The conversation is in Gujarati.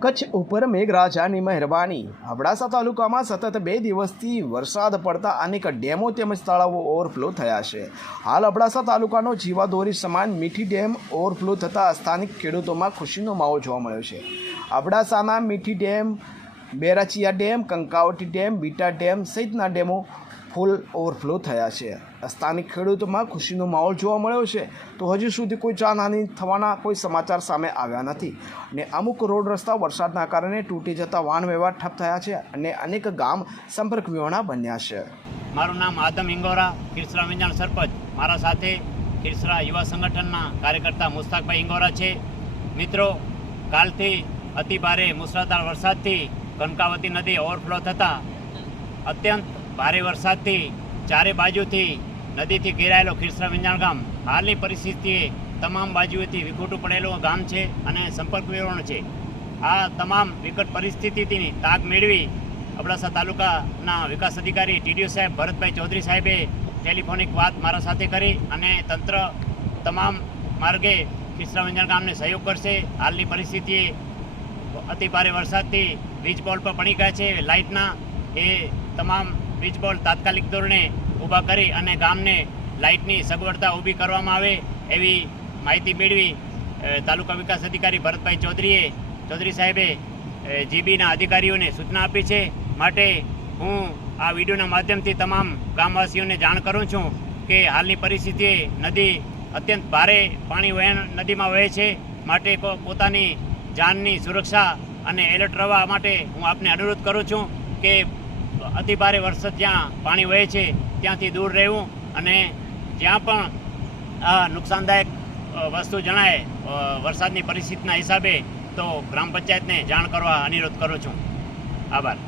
કચ્છ ઉપર મેઘરાજાની મહેરબાની. અબડાસા તાલુકામાં સતત બે દિવસથી વરસાદ પડતા અનેક ડેમો તેમજ તળાવો ઓવરફ્લો થયા છે. હાલ અબડાસા તાલુકાનો જીવાદોરી સમાન મીઠી ડેમ ઓવરફ્લો થતાં સ્થાનિક ખેડૂતોમાં ખુશીનો માહોલ જોવા મળ્યો છે. અબડાસાના Mithi dam, Berachiya dam, Kankavati dam, Bita dam સહિતના ડેમો ફૂલ ઓવરફ્લો થયા છે. સ્થાનિક ખેડૂતોમાં ખુશીનો માહોલ જોવા મળ્યો છે. તો હજુ સુધી કોઈ જાનહાનિ થવાના કોઈ સમાચાર સામે આવ્યા નથી. અને અમુક રોડ રસ્તા વરસાદના કારણે તૂટી જતા વાહન વ્યવહાર ઠપ થયા છે અને અનેક ગામ સંપર્ક વિહોણા બન્યા છે. મારું નામ આદમ ઇંગોરા ખીરસરા વિંજાણ સરપંચ. મારા સાથે ખીરસરા યુવા સંગઠનના કાર્યકર્તા મુસ્તાકભાઈ ઇંગોરા છે. મિત્રો, કાલથી અતિ ભારે મુસળાધાર વરસાદથી કનકાવતી નદી ઓવરફ્લો થતાં અત્યંત ભારે વરસાદથી ચારે બાજુથી નદીથી ઘેરાયેલો ખીરસરા વિંજાણ ગામ. હાલની પરિસ્થિતિએ તમામ બાજુએથી વિખોટું પડેલું ગામ છે અને સંપર્ક વિવરણ છે. આ તમામ વિકટ પરિસ્થિતિથી તાગ મેળવી અબડાસા તાલુકાના વિકાસ અધિકારી ટીડીઓ સાહેબ ભરતભાઈ ચૌધરી સાહેબે ટેલિફોનિક વાત મારા સાથે કરી અને તંત્ર તમામ માર્ગે ખીસરા વિંજણ ગામને સહયોગ કરશે. હાલની પરિસ્થિતિએ અતિ ભારે વરસાદથી વીજ પોલ પર પડી ગયા છે. લાઇટના એ તમામ વીજ બોર્ડ તાત્કાલિક ધોરણે ઊભા કરી અને ગામને લાઇટની સગવડતા ઊભી કરવામાં આવે એવી માહિતી મેળવી તાલુકા વિકાસ અધિકારી ભરતભાઈ ચૌધરીએ. ચૌધરી સાહેબે જીબીના અધિકારીઓને સૂચના આપી છે. માટે હું આ વિડીયોના માધ્યમથી તમામ ગામવાસીઓને જાણ કરું છું કે હાલની પરિસ્થિતિએ નદી અત્યંત ભારે પાણી વહે, નદીમાં વહે છે. માટે પોતાની જાનની સુરક્ષા અને એલર્ટ રહેવા માટે હું આપને અનુરોધ કરું છું કે અતિ ભારે વરસાદ જ્યાં પાણી વહે છે, ત્યાંથી દૂર રહેવું અને જ્યાં પણ આ નુકસાનદાયક વસ્તુ જણાય વરસાદની પરિસ્થિતિના હિસાબે તો ગ્રામ પંચાયતને જાણ કરવા અનુરોધ કરું છું. આભાર.